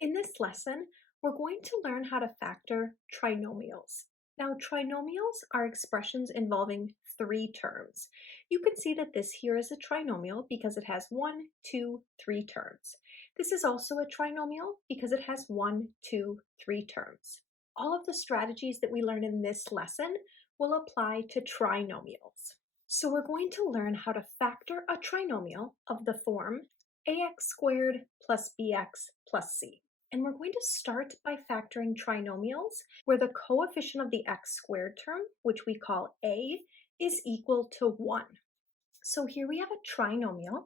In this lesson, we're going to learn how to factor trinomials. Now, trinomials are expressions involving three terms. You can see that this here is a trinomial because it has 1, 2, 3 terms. This is also a trinomial because it has 1, 2, 3 terms. All of the strategies that we learn in this lesson will apply to trinomials. So we're going to learn how to factor a trinomial of the form ax squared plus bx plus c. And we're going to start by factoring trinomials where the coefficient of the x squared term, which we call a, is equal to 1. So here we have a trinomial,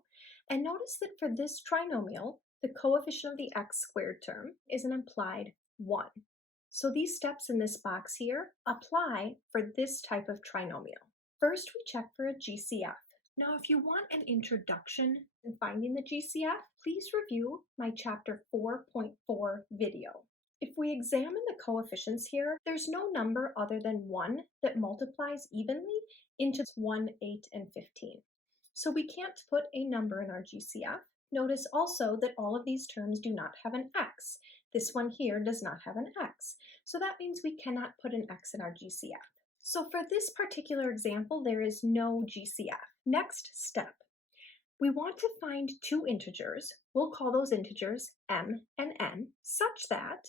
and notice that for this trinomial, the coefficient of the x squared term is an implied 1. So these steps in this box here apply for this type of trinomial. First, we check for a GCF. Now, if you want an introduction in finding the GCF, please review my chapter 4.4 video. If we examine the coefficients here, there's no number other than 1 that multiplies evenly into 1, 8, and 15. So we can't put a number in our GCF. Notice also that all of these terms do not have an x. This one here does not have an x. So that means we cannot put an x in our GCF. So for this particular example, there is no GCF. Next step, we want to find two integers. We'll call those integers m and n, such that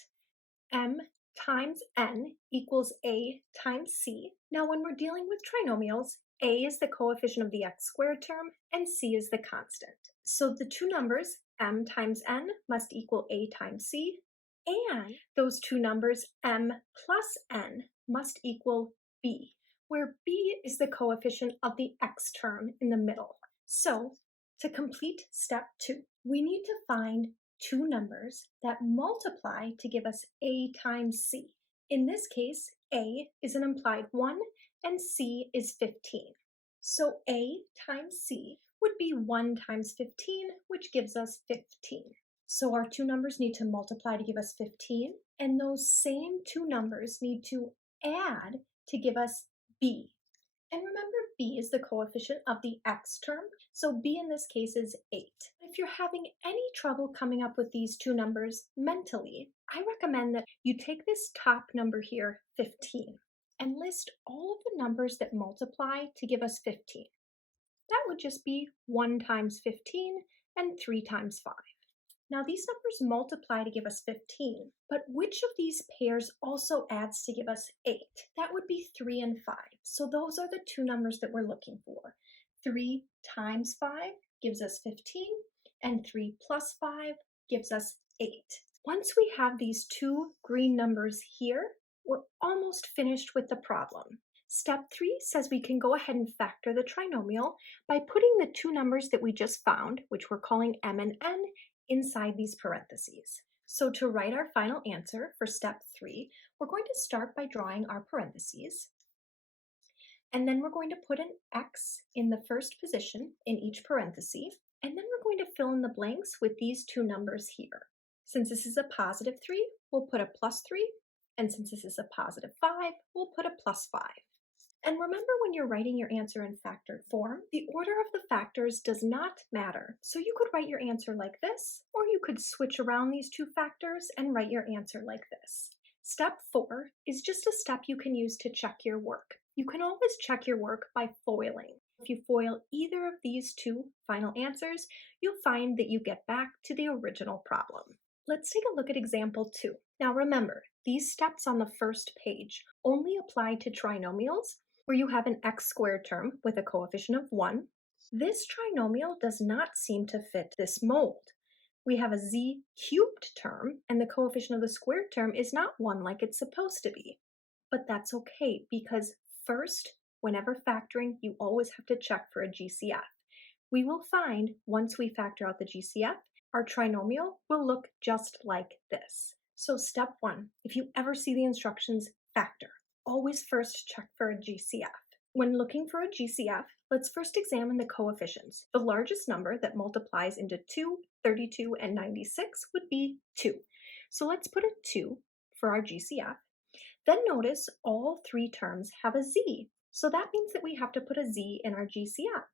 m times n equals a times c. Now when we're dealing with trinomials, a is the coefficient of the x squared term and c is the constant. So the two numbers, m times n, must equal a times c, and those two numbers, m plus n, must equal b, where b is the coefficient of the x term in the middle. So to complete step 2, we need to find two numbers that multiply to give us a times c. In this case, a is an implied 1 and c is 15. So a times c would be 1 times 15, which gives us 15. So our two numbers need to multiply to give us 15, and those same two numbers need to add to give us b. And remember, b is the coefficient of the x term, so b in this case is 8. If you're having any trouble coming up with these two numbers mentally, I recommend that you take this top number here, 15, and list all of the numbers that multiply to give us 15. That would just be 1 times 15 and 3 times 5. Now these numbers multiply to give us 15, but which of these pairs also adds to give us 8? That would be 3 and 5. So those are the two numbers that we're looking for. 3 times 5 gives us 15, and 3 plus 5 gives us 8. Once we have these two green numbers here, we're almost finished with the problem. Step 3 says we can go ahead and factor the trinomial by putting the two numbers that we just found, which we're calling m and n, inside these parentheses. So to write our final answer for step 3, we're going to start by drawing our parentheses. And then we're going to put an x in the first position in each parenthesis. And then we're going to fill in the blanks with these two numbers here. Since this is a positive 3, we'll put a plus 3. And since this is a positive 5, we'll put a plus 5. And remember, when you're writing your answer in factored form, the order of the factors does not matter. So you could write your answer like this, or you could switch around these two factors and write your answer like this. Step 4 is just a step you can use to check your work. You can always check your work by foiling. If you foil either of these two final answers, you'll find that you get back to the original problem. Let's take a look at example 2. Now remember, these steps on the first page only apply to trinomials, where you have an x squared term with a coefficient of 1. This trinomial does not seem to fit this mold. We have a z cubed term, and the coefficient of the squared term is not 1 like it's supposed to be. But that's okay, because first, whenever factoring, you always have to check for a GCF. We will find, once we factor out the GCF, our trinomial will look just like this. So step 1, if you ever see the instructions, factor. Always first check for a GCF. When looking for a GCF, let's first examine the coefficients. The largest number that multiplies into 2, 32, and 96 would be 2. So let's put a 2 for our GCF. Then notice all three terms have a z. So that means that we have to put a z in our GCF.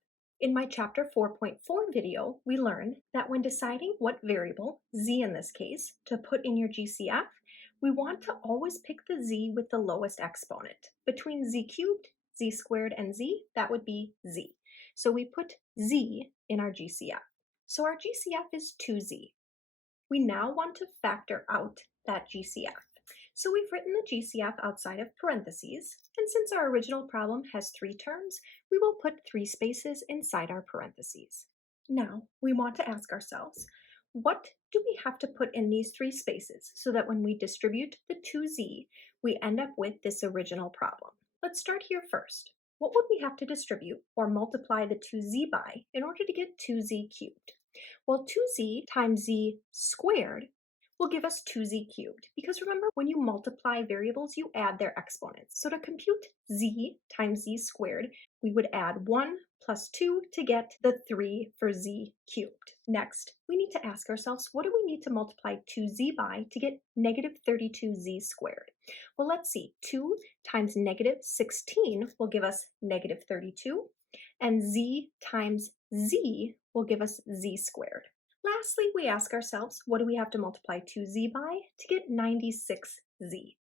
In my chapter 4.4 video, we learned that when deciding what variable, z in this case, to put in your GCF, we want to always pick the z with the lowest exponent. Between z cubed, z squared, and z, that would be z. So we put z in our GCF. So our GCF is 2z. We now want to factor out that GCF. So we've written the GCF outside of parentheses, and since our original problem has 3 terms, we will put 3 spaces inside our parentheses. Now, we want to ask ourselves, what do we have to put in these 3 spaces so that when we distribute the 2z, we end up with this original problem? Let's start here first. What would we have to distribute or multiply the 2z by in order to get 2z cubed? Well, 2z times z squared will give us 2z cubed, because remember, when you multiply variables, you add their exponents. So to compute z times z squared, we would add 1 plus 2 to get the 3 for z cubed. Next, we need to ask ourselves, what do we need to multiply 2z by to get negative 32z squared? Well, let's see. 2 times negative 16 will give us negative 32, and z times z will give us z squared. Lastly, we ask ourselves, what do we have to multiply 2z by to get 96z?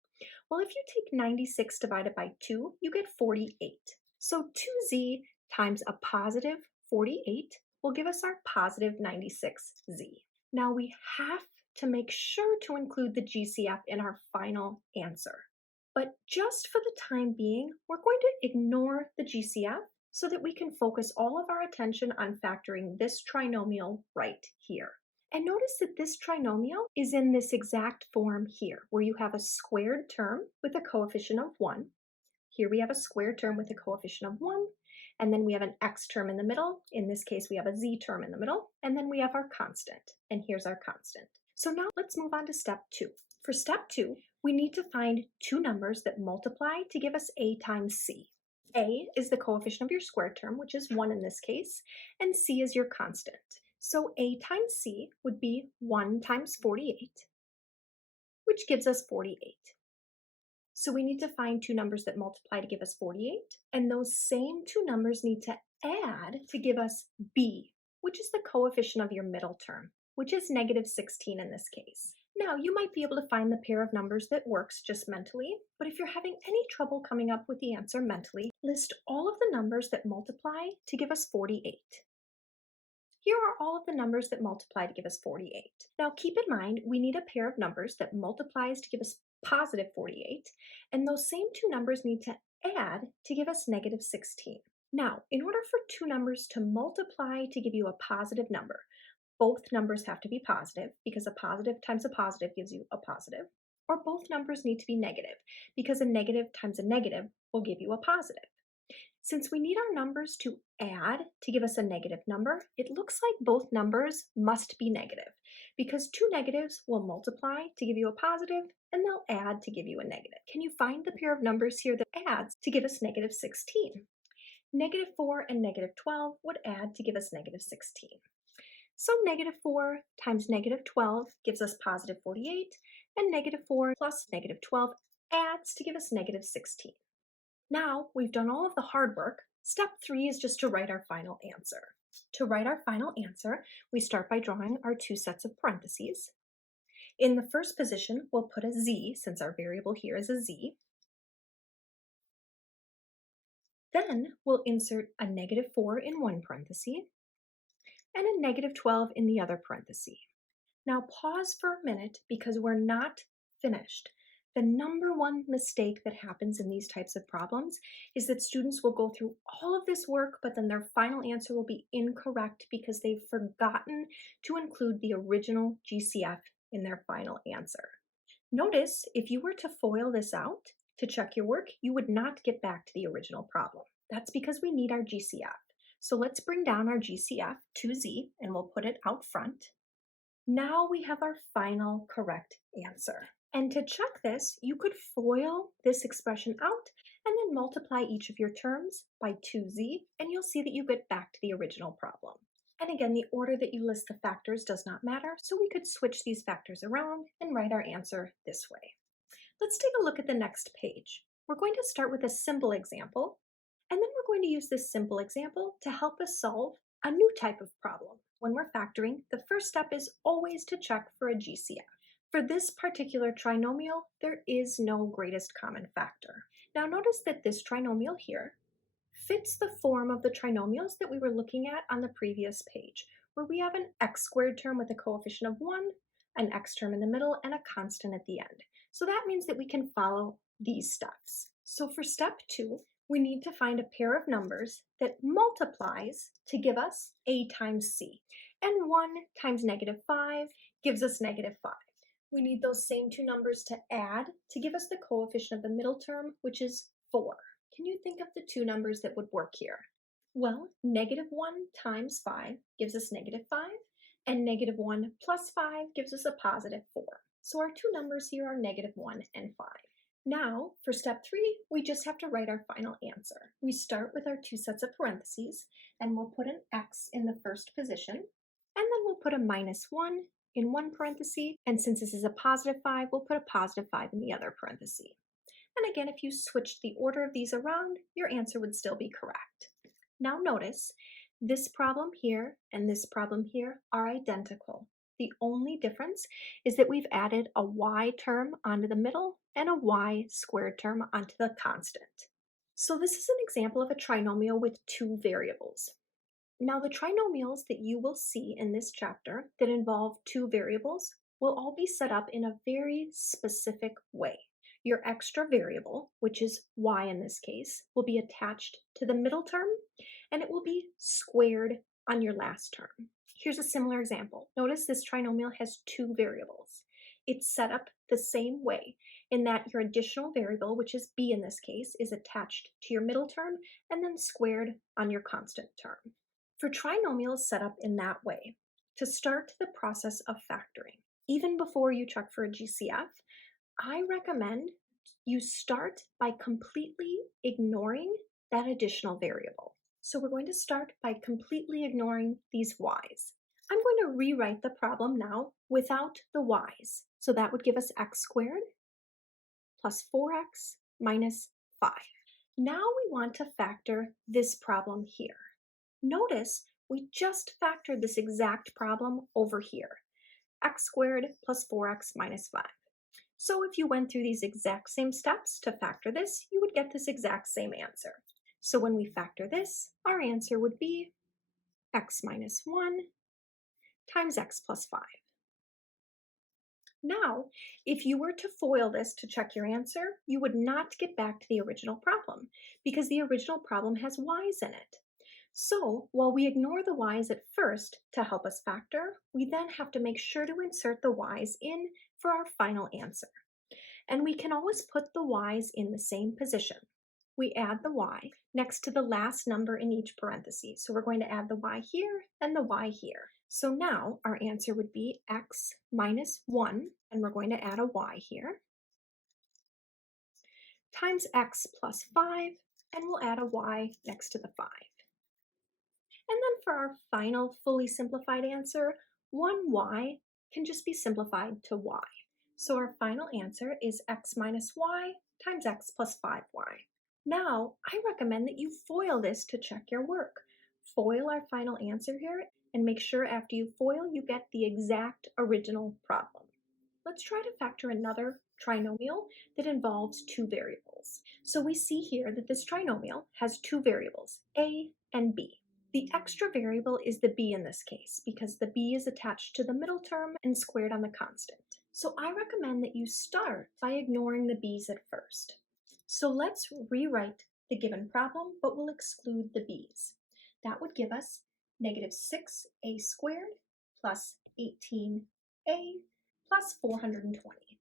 Well, if you take 96 divided by 2, you get 48. So 2z times a positive 48 will give us our positive 96z. Now we have to make sure to include the GCF in our final answer. But just for the time being, we're going to ignore the GCF so that we can focus all of our attention on factoring this trinomial right here. And notice that this trinomial is in this exact form here, where you have a squared term with a coefficient of 1. Here we have a squared term with a coefficient of 1, and then we have an x term in the middle. In this case, we have a z term in the middle, and then we have our constant, and here's our constant. So now let's move on to step 2. For step 2, we need to find 2 numbers that multiply to give us a times c. A is the coefficient of your squared term, which is 1 in this case, and c is your constant. So a times c would be 1 times 48, which gives us 48. So we need to find 2 numbers that multiply to give us 48, and those same 2 numbers need to add to give us b, which is the coefficient of your middle term, which is negative 16 in this case. Now, you might be able to find the pair of numbers that works just mentally, but if you're having any trouble coming up with the answer mentally, list all of the numbers that multiply to give us 48. Here are all of the numbers that multiply to give us 48. Now, keep in mind, we need a pair of numbers that multiplies to give us positive 48, and those same 2 numbers need to add to give us negative 16. Now, in order for 2 numbers to multiply to give you a positive number, both numbers have to be positive, because a positive times a positive gives you a positive, or both numbers need to be negative, because a negative times a negative will give you a positive. Since we need our numbers to add to give us a negative number, it looks like both numbers must be negative, because 2 negatives will multiply to give you a positive, and they'll add to give you a negative. Can you find the pair of numbers here that adds to give us negative 16? Negative 4 and negative 12 would add to give us negative 16. So negative 4 times negative 12 gives us positive 48, and negative 4 plus negative 12 adds to give us negative 16. Now we've done all of the hard work. Step 3 is just to write our final answer. To write our final answer, we start by drawing our 2 sets of parentheses. In the first position, we'll put a z, since our variable here is a z. Then we'll insert a negative 4 in one parenthesis, and a negative 12 in the other parenthesis. Now pause for a minute, because we're not finished. The number one mistake that happens in these types of problems is that students will go through all of this work, but then their final answer will be incorrect because they've forgotten to include the original GCF in their final answer. Notice, if you were to FOIL this out to check your work, you would not get back to the original problem. That's because we need our GCF. So let's bring down our GCF to z, and we'll put it out front. Now we have our final correct answer. And to check this, you could FOIL this expression out and then multiply each of your terms by 2z, and you'll see that you get back to the original problem. And again, the order that you list the factors does not matter, so we could switch these factors around and write our answer this way. Let's take a look at the next page. We're going to start with a simple example, And then we're going to use this simple example to help us solve a new type of problem. When we're factoring, the first step is always to check for a GCF. For this particular trinomial, there is no greatest common factor. Now notice that this trinomial here fits the form of the trinomials that we were looking at on the previous page, where we have an x squared term with a coefficient of 1, an x term in the middle, and a constant at the end. So that means that we can follow these steps. So for step 2, we need to find a pair of numbers that multiplies to give us a times c, and 1 times -5 gives us -5. We need those same two numbers to add to give us the coefficient of the middle term, which is 4. Can you think of the two numbers that would work here? Well, -1 times 5 gives us -5, and -1 plus 5 gives us a +4. So our two numbers here are -1 and 5. Now, for step 3, we just have to write our final answer. We start with our two sets of parentheses, and we'll put an x in the first position, and then we'll put a -1 in one parenthesis, and since this is a +5, we'll put a +5 in the other parenthesis. And again, if you switched the order of these around, your answer would still be correct. Now notice, this problem here and this problem here are identical. The only difference is that we've added a y term onto the middle and a y squared term onto the constant. So this is an example of a trinomial with two variables. Now the trinomials that you will see in this chapter that involve two variables will all be set up in a very specific way. Your extra variable, which is y in this case, will be attached to the middle term, and it will be squared on your last term. Here's a similar example. Notice this trinomial has two variables. It's set up the same way in that your additional variable, which is b in this case, is attached to your middle term and then squared on your constant term. For trinomials set up in that way, to start the process of factoring, even before you check for a GCF, I recommend you start by completely ignoring that additional variable. So we're going to start by completely ignoring these y's. I'm going to rewrite the problem now without the y's. So that would give us x squared plus 4x minus 5. Now we want to factor this problem here. Notice we just factored this exact problem over here, x squared plus 4x minus 5. So if you went through these exact same steps to factor this, you would get this exact same answer. So when we factor this, our answer would be x minus 1 times x plus 5. Now, if you were to FOIL this to check your answer, you would not get back to the original problem because the original problem has y's in it. So while we ignore the y's at first to help us factor, we then have to make sure to insert the y's in for our final answer. And we can always put the y's in the same position. We add the y next to the last number in each parenthesis. So we're going to add the y here and the y here. So now our answer would be x minus 1, and we're going to add a y here, times x plus 5, and we'll add a y next to the 5. And then for our final fully simplified answer, 1y can just be simplified to y. So our final answer is x minus y times x plus 5y. Now, I recommend that you FOIL this to check your work. FOIL our final answer here and make sure after you FOIL you get the exact original problem. Let's try to factor another trinomial that involves two variables. So we see here that this trinomial has two variables, a and b. The extra variable is the b in this case because the b is attached to the middle term and squared on the constant. So I recommend that you start by ignoring the b's at first. So let's rewrite the given problem, but we'll exclude the b's. That would give us -6a squared plus 18a plus 420.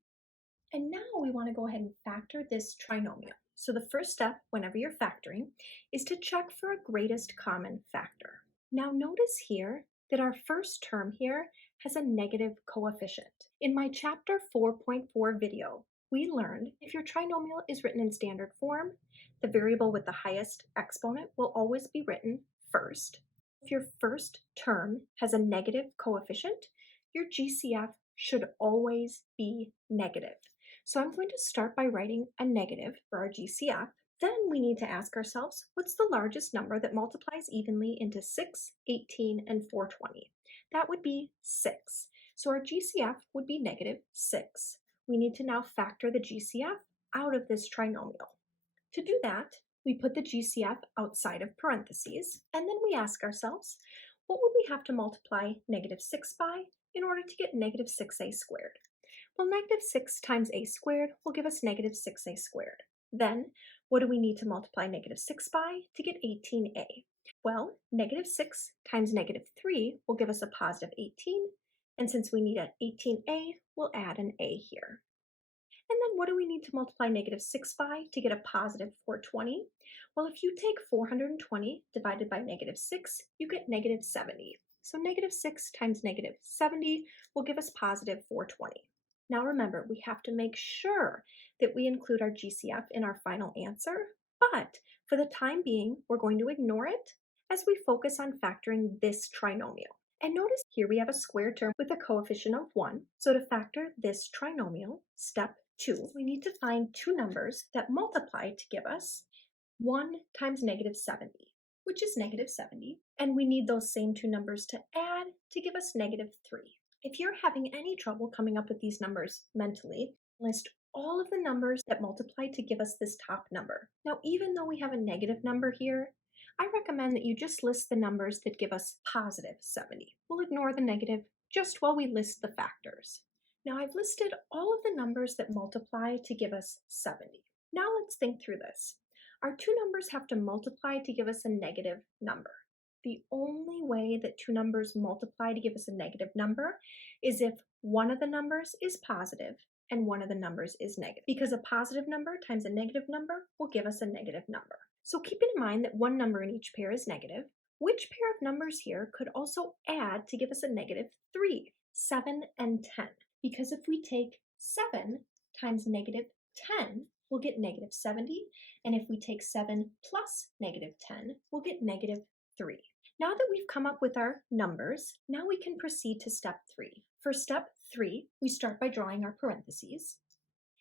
And now we want to go ahead and factor this trinomial. So the first step whenever you're factoring is to check for a greatest common factor. Now notice here that our first term here has a negative coefficient. In my chapter 4.4 video, we learned if your trinomial is written in standard form, the variable with the highest exponent will always be written first. If your first term has a negative coefficient, your GCF should always be negative. So I'm going to start by writing a negative for our GCF. Then we need to ask ourselves, what's the largest number that multiplies evenly into 6, 18, and 420? That would be 6. So our GCF would be negative 6. We need to now factor the GCF out of this trinomial. To do that, we put the GCF outside of parentheses, and then we ask ourselves, what would we have to multiply negative 6 by in order to get negative 6a squared? Well, negative 6 times a squared will give us negative 6a squared. Then, what do we need to multiply negative 6 by to get 18a? Well, negative 6 times negative 3 will give us a positive 18, and since we need an 18a, we'll add an a here. And then what do we need to multiply negative 6 by to get a positive 420? Well, if you take 420 divided by negative 6, you get negative 70. So negative 6 times negative 70 will give us positive 420. Now remember, we have to make sure that we include our GCF in our final answer, but for the time being, we're going to ignore it as we focus on factoring this trinomial. And notice here we have a square term with a coefficient of 1. So to factor this trinomial, step 2, we need to find two numbers that multiply to give us 1 times negative 70, which is negative 70, and we need those same two numbers to add to give us negative 3. If you're having any trouble coming up with these numbers mentally, list all of the numbers that multiply to give us this top number. Now, even though we have a negative number here, I recommend that you just list the numbers that give us positive 70. We'll ignore the negative just while we list the factors. Now, I've listed all of the numbers that multiply to give us 70. Now let's think through this. Our two numbers have to multiply to give us a negative number. The only way that two numbers multiply to give us a negative number is if one of the numbers is positive and one of the numbers is negative, because a positive number times a negative number will give us a negative number. So keep in mind that one number in each pair is negative. Which pair of numbers here could also add to give us a negative 3, 7, and 10? Because if we take 7 times negative 10, we'll get negative 70, and if we take 7 plus negative 10, we'll get negative 3. Now that we've come up with our numbers, now we can proceed to step 3. For step 3, we start by drawing our parentheses.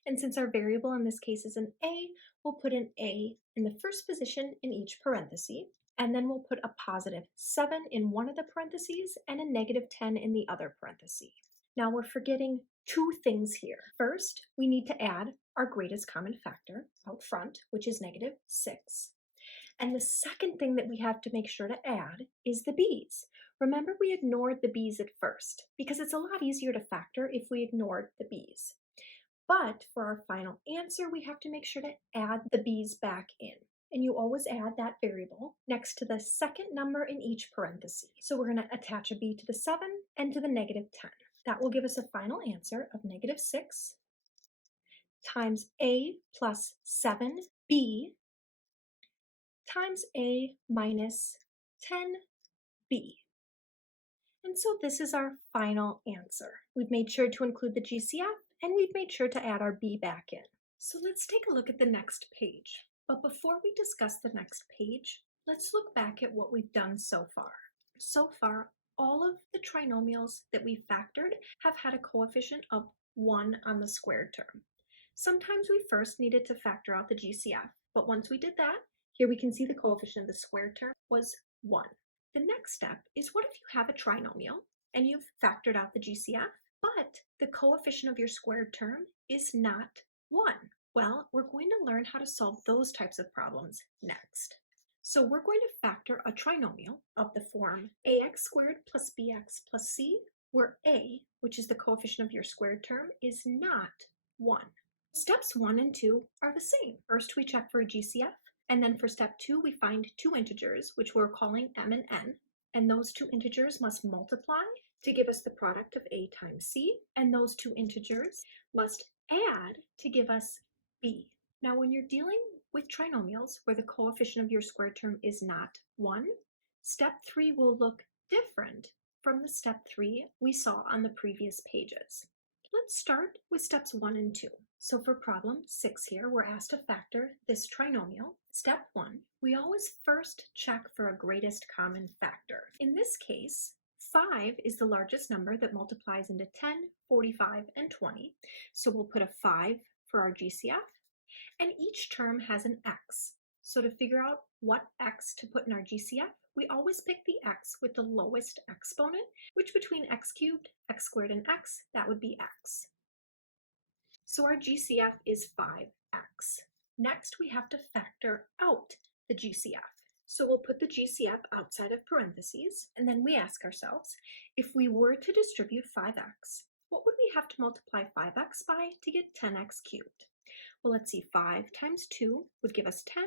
And since our variable in this case is an a, we'll put an a in the first position in each parenthesis, and then we'll put a positive 7 in one of the parentheses and a negative 10 in the other parenthesis. Now we're forgetting two things here. First, we need to add our greatest common factor out front, which is negative 6. And the second thing that we have to make sure to add is the b's. Remember, we ignored the b's at first because it's a lot easier to factor if we ignored the b's. But for our final answer, we have to make sure to add the b's back in. And you always add that variable next to the second number in each parenthesis. So we're going to attach a b to the 7 and to the negative 10. That will give us a final answer of negative 6 times a plus 7b times a minus 10b. And so this is our final answer. We've made sure to include the GCF and we've made sure to add our b back in. So let's take a look at the next page. But before we discuss the next page, let's look back at what we've done so far. So far, all of the trinomials that we factored have had a coefficient of 1 on the squared term. Sometimes we first needed to factor out the GCF, but once we did that, here we can see the coefficient of the squared term was 1. The next step is, what if you have a trinomial and you've factored out the GCF, but the coefficient of your squared term is not 1? Well, we're going to learn how to solve those types of problems next. So we're going to factor a trinomial of the form ax squared plus bx plus c, where a, which is the coefficient of your squared term, is not 1. Steps 1 and 2 are the same. First, we check for a GCF, and then for step 2, we find two integers, which we're calling m and n, and those two integers must multiply to give us the product of a times c, and those two integers must add to give us b. Now, when you're dealing with trinomials where the coefficient of your squared term is not 1, step 3 will look different from the step 3 we saw on the previous pages. Let's start with steps 1 and 2. So for problem 6 here, we're asked to factor this trinomial. Step 1, we always first check for a greatest common factor. In this case, 5 is the largest number that multiplies into 10, 45, and 20. So we'll put a 5 for our GCF, and each term has an x. So to figure out what x to put in our GCF, we always pick the x with the lowest exponent, which between x cubed, x squared, and x, that would be x. So our GCF is 5x. Next, we have to factor out the GCF. So we'll put the GCF outside of parentheses, and then we ask ourselves, if we were to distribute 5x, what would we have to multiply 5x by to get 10x cubed? Well, let's see, 5 times 2 would give us 10,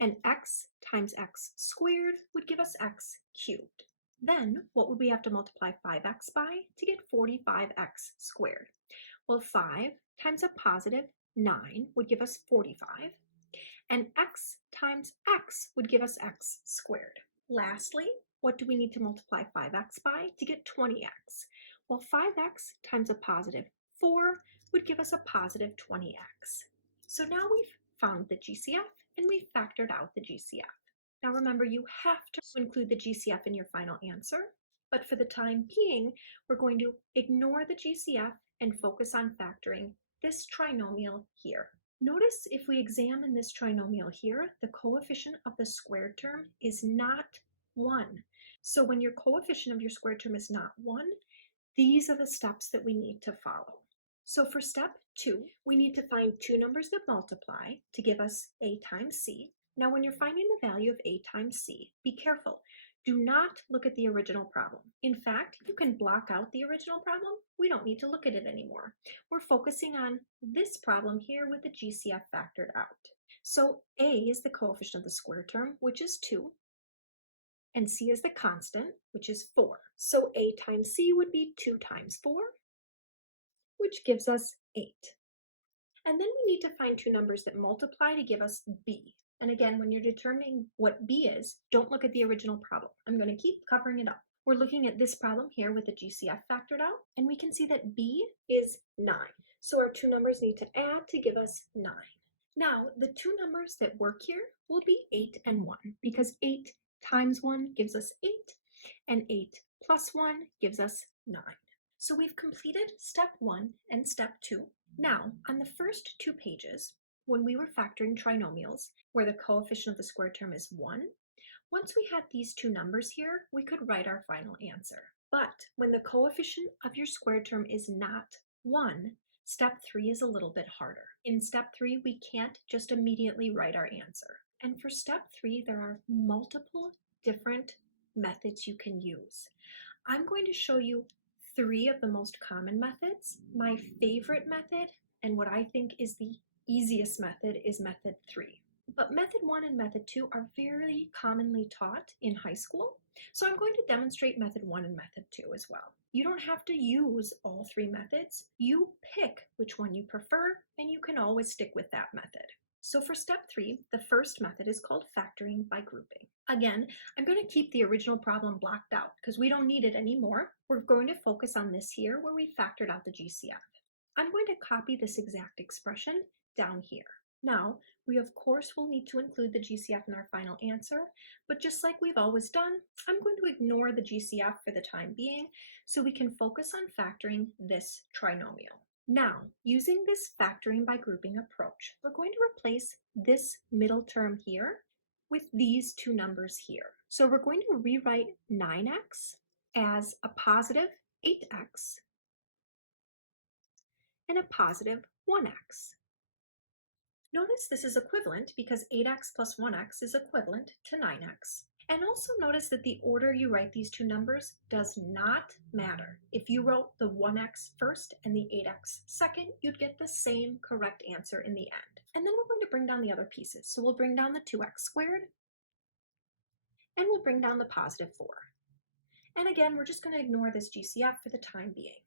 and x times x squared would give us x cubed. Then, what would we have to multiply 5x by to get 45x squared? Well, 5 times a positive 9 would give us 45, and x times x would give us x squared. Lastly, what do we need to multiply 5x by to get 20x? Well, 5x times a positive 4 would give us a positive 20x. So now we've found the GCF and we've factored out the GCF. Now remember, you have to include the GCF in your final answer, but for the time being, we're going to ignore the GCF and focus on factoring this trinomial here. Notice if we examine this trinomial here, the coefficient of the squared term is not 1. So when your coefficient of your squared term is not 1, these are the steps that we need to follow. So for step 2, we need to find two numbers that multiply to give us a times c. Now when you're finding the value of a times c, be careful. Do not look at the original problem. In fact, you can block out the original problem. We don't need to look at it anymore. We're focusing on this problem here with the GCF factored out. So a is the coefficient of the square term, which is 2, and c is the constant, which is 4. So a times c would be 2 times 4, which gives us 8. And then we need to find two numbers that multiply to give us b. And again, when you're determining what b is, don't look at the original problem. I'm going to keep covering it up. We're looking at this problem here with the GCF factored out, and we can see that b is 9. So our two numbers need to add to give us 9. Now, the two numbers that work here will be 8 and 1, because 8 times 1 gives us 8, and 8 plus 1 gives us 9. So we've completed step 1 and step 2. Now, on the first two pages, when we were factoring trinomials, where the coefficient of the square term is 1, once we had these two numbers here, we could write our final answer. But when the coefficient of your square term is not 1, step 3 is a little bit harder. In step 3, we can't just immediately write our answer. And for step 3, there are multiple different methods you can use. I'm going to show you 3 of the most common methods. My favorite method, and what I think is the easiest method, is method 3. But method 1 and method 2 are very commonly taught in high school, so I'm going to demonstrate method 1 and method 2 as well. You don't have to use all 3 methods. You pick which one you prefer, and you can always stick with that method. So for step 3, the first method is called factoring by grouping. Again, I'm going to keep the original problem blocked out because we don't need it anymore. We're going to focus on this here where we factored out the GCF. I'm going to copy this exact expression down here. Now, we of course will need to include the GCF in our final answer, but just like we've always done, I'm going to ignore the GCF for the time being so we can focus on factoring this trinomial. Now, using this factoring by grouping approach, we're going to replace this middle term here with these two numbers here. So we're going to rewrite 9x as a positive 8x and a positive 1x. Notice this is equivalent because 8x plus 1x is equivalent to 9x. And also notice that the order you write these two numbers does not matter. If you wrote the 1x first and the 8x second, you'd get the same correct answer in the end. And then we're going to bring down the other pieces. So we'll bring down the 2x squared, and we'll bring down the positive 4. And again, we're just going to ignore this GCF for the time being.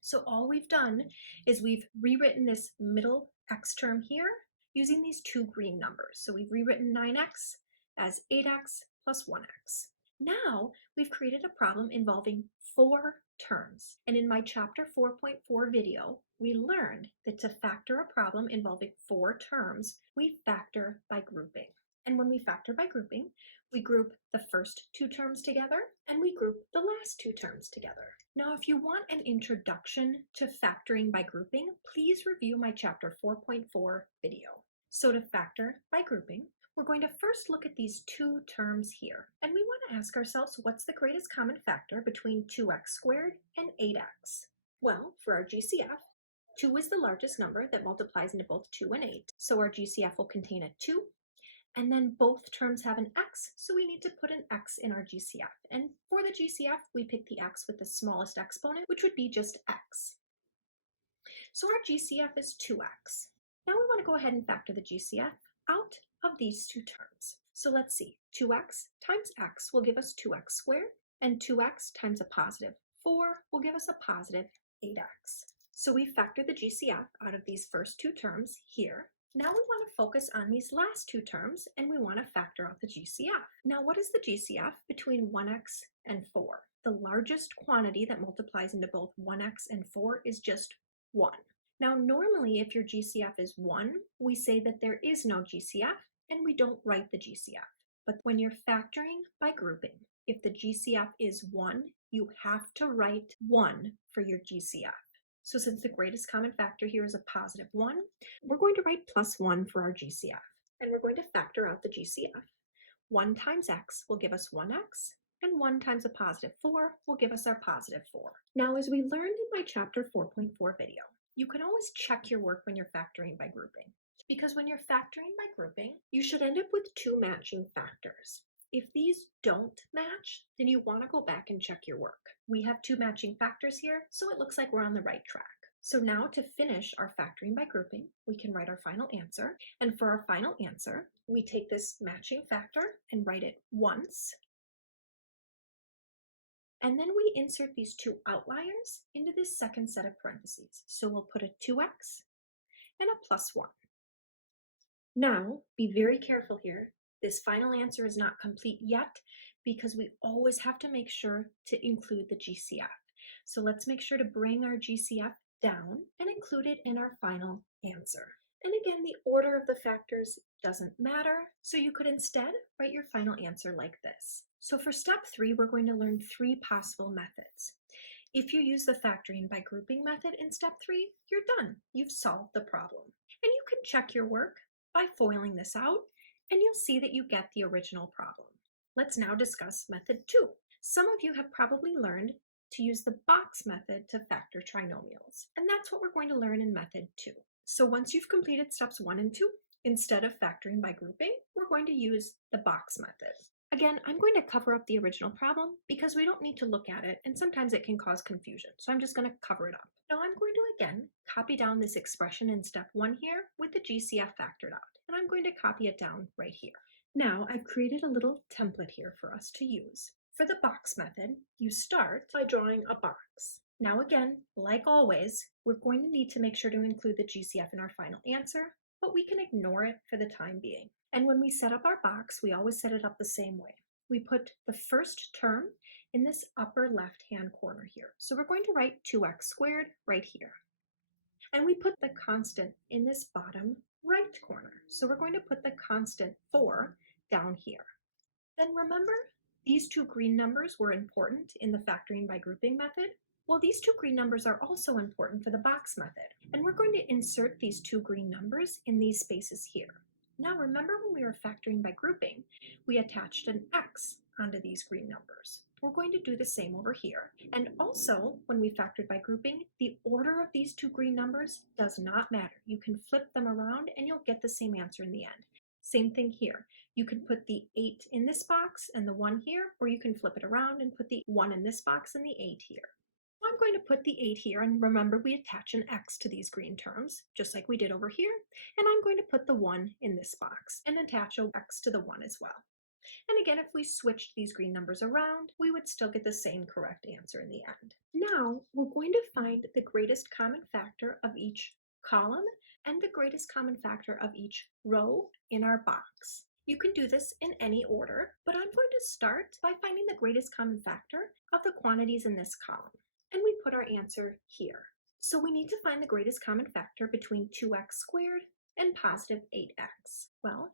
So all we've done is we've rewritten this middle x term here using these two green numbers. So we've rewritten 9x as 8x plus 1x. Now we've created a problem involving 4 terms. And in my chapter 4.4 video, we learned that to factor a problem involving 4 terms, we factor by grouping. And when we factor by grouping, we group the first 2 terms together and we group the last 2 terms together. Now, if you want an introduction to factoring by grouping, please review my chapter 4.4 video. So to factor by grouping, we're going to first look at these two terms here, and we want to ask ourselves what's the greatest common factor between 2x squared and 8x? Well, for our GCF, 2 is the largest number that multiplies into both 2 and 8, so our GCF will contain a 2, and then both terms have an x, so we need to put an x in our GCF. And for the GCF, we pick the x with the smallest exponent, which would be just x. So our GCF is 2x. Now we want to go ahead and factor the GCF out of these two terms. So let's see, 2x times x will give us 2x squared, and 2x times a positive 4 will give us a positive 8x. So we factor the GCF out of these first two terms here. Now we want to focus on these last two terms, and we want to factor out the GCF. Now what is the GCF between 1x and 4? The largest quantity that multiplies into both 1x and 4 is just 1. Now normally if your GCF is 1, we say that there is no GCF and we don't write the GCF. But when you're factoring by grouping, if the GCF is 1, you have to write 1 for your GCF. So since the greatest common factor here is a positive 1, we're going to write plus 1 for our GCF. And we're going to factor out the GCF. 1 times x will give us 1x, and 1 times a positive 4 will give us our positive 4. Now, as we learned in my chapter 4.4 video, you can always check your work when you're factoring by grouping. Because when you're factoring by grouping, you should end up with two matching factors. If these don't match, then you want to go back and check your work. We have two matching factors here, so it looks like we're on the right track. So now to finish our factoring by grouping, we can write our final answer. And for our final answer, we take this matching factor and write it once. And then we insert these two outliers into this second set of parentheses. So we'll put a 2x and a plus 1. Now, be very careful here. This final answer is not complete yet because we always have to make sure to include the GCF. So let's make sure to bring our GCF down and include it in our final answer. And again, the order of the factors doesn't matter, so you could instead write your final answer like this. So for step 3, we're going to learn 3 possible methods. If you use the factoring by grouping method in step 3, you're done. You've solved the problem. And you can check your work by foiling this out, and you'll see that you get the original problem. Let's now discuss method 2. Some of you have probably learned to use the box method to factor trinomials, and that's what we're going to learn in method 2. So once you've completed steps 1 and 2, instead of factoring by grouping, we're going to use the box method. Again, I'm going to cover up the original problem because we don't need to look at it, and sometimes it can cause confusion, so I'm just going to cover it up. Now I'm going to again copy down this expression in step 1 here with the GCF factored out, and I'm going to copy it down right here. Now I've created a little template here for us to use. For the box method, you start by drawing a box. Now again, like always, we're going to need to make sure to include the GCF in our final answer, but we can ignore it for the time being. And when we set up our box, we always set it up the same way. We put the first term in this upper left-hand corner here. So we're going to write 2x squared right here. And we put the constant in this bottom right corner. So we're going to put the constant 4 down here. Then remember, these two green numbers were important in the factoring by grouping method. Well, these two green numbers are also important for the box method, and we're going to insert these two green numbers in these spaces here. Now remember when we were factoring by grouping, we attached an x onto these green numbers. We're going to do the same over here. And also, when we factored by grouping, the order of these two green numbers does not matter. You can flip them around and you'll get the same answer in the end. Same thing here. You can put the 8 in this box and the 1 here, or you can flip it around and put the 1 in this box and the 8 here. I'm going to put the 8 here, and remember we attach an x to these green terms, just like we did over here, and I'm going to put the 1 in this box and attach a x to the 1 as well. And again, if we switched these green numbers around, we would still get the same correct answer in the end. Now, we're going to find the greatest common factor of each column and the greatest common factor of each row in our box. You can do this in any order, but I'm going to start by finding the greatest common factor of the quantities in this column. And we put our answer here. So we need to find the greatest common factor between 2x squared and positive 8x. Well,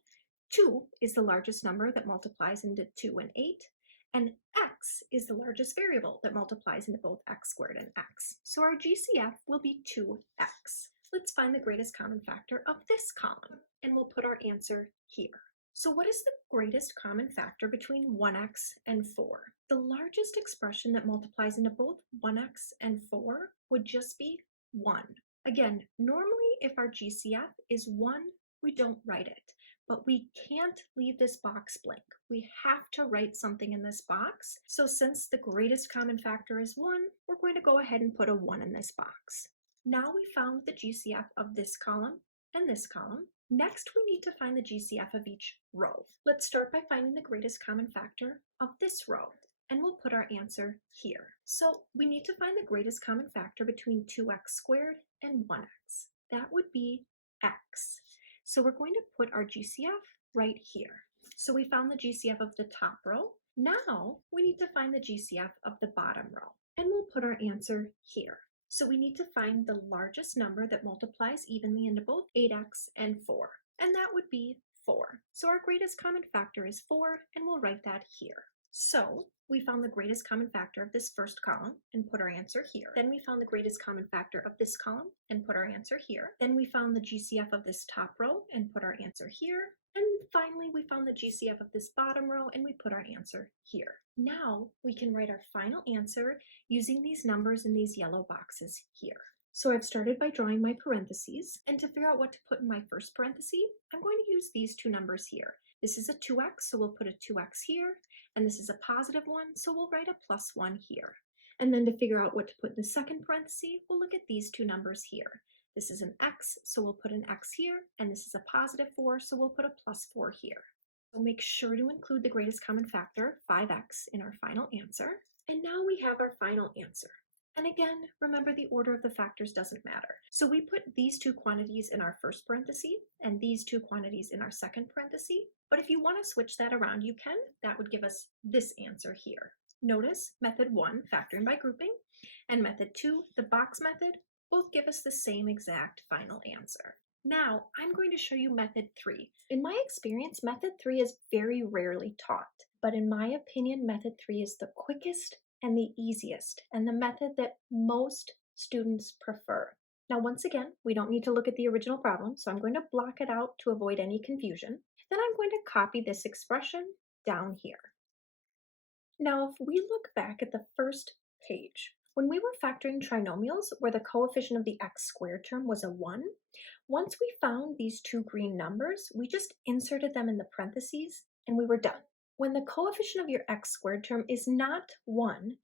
2 is the largest number that multiplies into 2 and 8, and x is the largest variable that multiplies into both x squared and x. So our GCF will be 2x. let's find the greatest common factor of this column, and we'll put our answer here. So what is the greatest common factor between 1x and 4? The largest expression that multiplies into both 1x and 4 would just be 1. Again, normally if our GCF is 1, we don't write it, but we can't leave this box blank. We have to write something in this box. So since the greatest common factor is 1, we're going to go ahead and put a 1 in this box. Now we found the GCF of this column and this column. Next, we need to find the GCF of each row. Let's start by finding the greatest common factor of this row, and we'll put our answer here. So we need to find the greatest common factor between 2x squared and 1x. That would be x. So we're going to put our GCF right here. So we found the GCF of the top row. Now we need to find the GCF of the bottom row, and we'll put our answer here. So we need to find the largest number that multiplies evenly into both 8x and 4, and that would be 4. So our greatest common factor is 4, and we'll write that here. So we found the greatest common factor of this first column and put our answer here. Then we found the greatest common factor of this column and put our answer here. Then we found the GCF of this top row and put our answer here. And finally, we found the GCF of this bottom row and we put our answer here. Now we can write our final answer using these numbers in these yellow boxes here. So I've started by drawing my parentheses, and to figure out what to put in my first parenthesis, I'm going to use these two numbers here. This is a 2x, so we'll put a 2x here, and this is a positive 1, so we'll write a plus 1 here. And then to figure out what to put in the second parenthesis, we'll look at these two numbers here. This is an x, so we'll put an x here, and this is a positive 4, so we'll put a plus 4 here. We'll make sure to include the greatest common factor, 5x, in our final answer. And now we have our final answer. And again, remember the order of the factors doesn't matter. So we put these two quantities in our first parenthesis and these two quantities in our second parenthesis. But if you want to switch that around, you can. That would give us this answer here. Notice method 1, factoring by grouping, and method 2, the box method, both give us the same exact final answer. Now, I'm going to show you method 3. In my experience, method 3 is very rarely taught, but in my opinion, method 3 is the quickest and the easiest, and the method that most students prefer. Now, once again, we don't need to look at the original problem, so I'm going to block it out to avoid any confusion. Then I'm going to copy this expression down here. Now, if we look back at the first page, when we were factoring trinomials where the coefficient of the x squared term was a 1, once we found these two green numbers, we just inserted them in the parentheses and we were done. When the coefficient of your x squared term is not 1,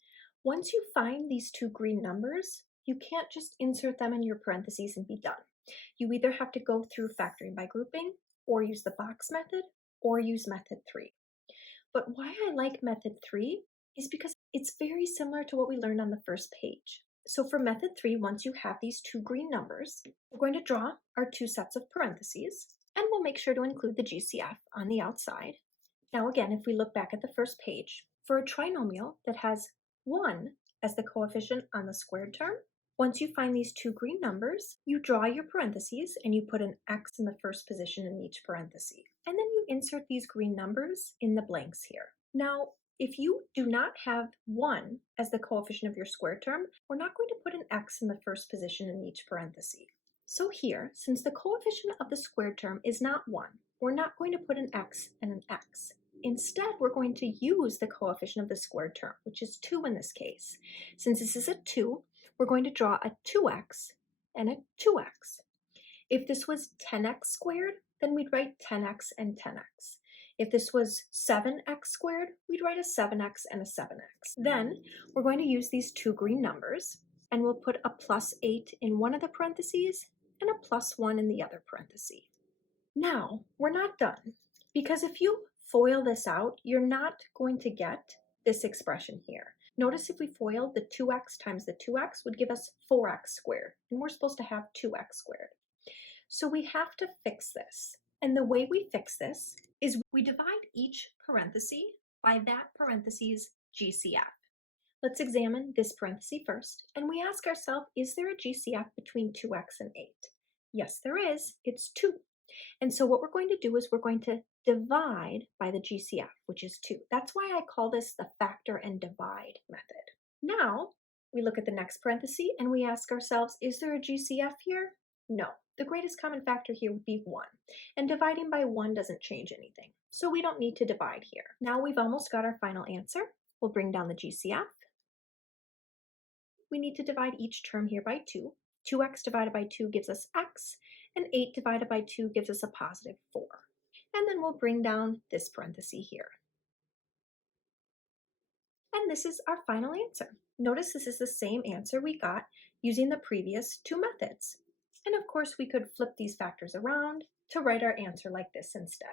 once you find these two green numbers, you can't just insert them in your parentheses and be done. You either have to go through factoring by grouping, or use the box method, or use method 3. But why I like method 3 is because it's very similar to what we learned on the first page. So for method 3, once you have these two green numbers, we're going to draw our two sets of parentheses, and we'll make sure to include the GCF on the outside. Now again, if we look back at the first page, for a trinomial that has 1 as the coefficient on the squared term, once you find these two green numbers, you draw your parentheses and you put an x in the first position in each parenthesis. And then you insert these green numbers in the blanks here. Now, if you do not have 1 as the coefficient of your squared term, we're not going to put an x in the first position in each parenthesis. So here, since the coefficient of the squared term is not 1, we're not going to put an x and an x. Instead, we're going to use the coefficient of the squared term, which is 2 in this case. Since this is a 2, we're going to draw a 2x and a 2x. If this was 10x squared, then we'd write 10x and 10x. If this was 7x squared, we'd write a 7x and a 7x. Then we're going to use these two green numbers, and we'll put a plus 8 in one of the parentheses and a plus 1 in the other parenthesis. Now, we're not done, because if you FOIL this out, you're not going to get this expression here. Notice if we FOIL, the 2x times the 2x would give us 4x squared, and we're supposed to have 2x squared. So we have to fix this. And the way we fix this is we divide each parenthesis by that parenthesis GCF. Let's examine this parenthesis first, and we ask ourselves, is there a GCF between 2x and 8? Yes, there is. It's 2. And so what we're going to do is we're going to divide by the GCF, which is 2. That's why I call this the factor and divide method. Now, we look at the next parenthesis and we ask ourselves, is there a GCF here? No, the greatest common factor here would be 1, and dividing by 1 doesn't change anything, so we don't need to divide here. Now we've almost got our final answer. We'll bring down the GCF. We need to divide each term here by 2. 2x divided by 2 gives us x, and 8 divided by 2 gives us a positive 4. And then we'll bring down this parenthesis here. And this is our final answer. Notice this is the same answer we got using the previous two methods. And of course, we could flip these factors around to write our answer like this instead.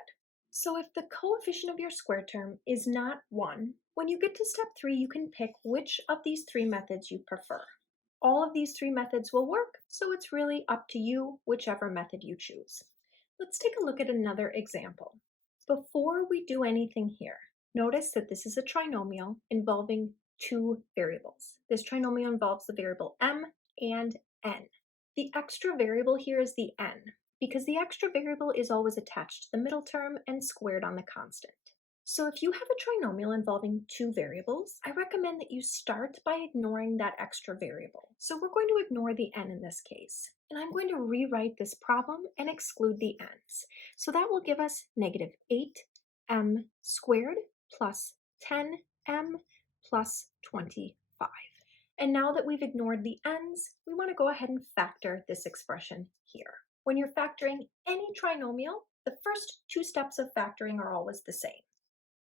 So if the coefficient of your square term is not 1, when you get to step 3, you can pick which of these 3 methods you prefer. All of these 3 methods will work, so it's really up to you whichever method you choose. Let's take a look at another example. Before we do anything here, notice that this is a trinomial involving 2 variables. This trinomial involves the variable m and n. The extra variable here is the n, because the extra variable is always attached to the middle term and squared on the constant. So if you have a trinomial involving 2 variables, I recommend that you start by ignoring that extra variable. So we're going to ignore the n in this case, and I'm going to rewrite this problem and exclude the n's. So that will give us negative 8m squared plus 10m plus 25. And now that we've ignored the n's, we want to go ahead and factor this expression here. When you're factoring any trinomial, the first 2 steps of factoring are always the same.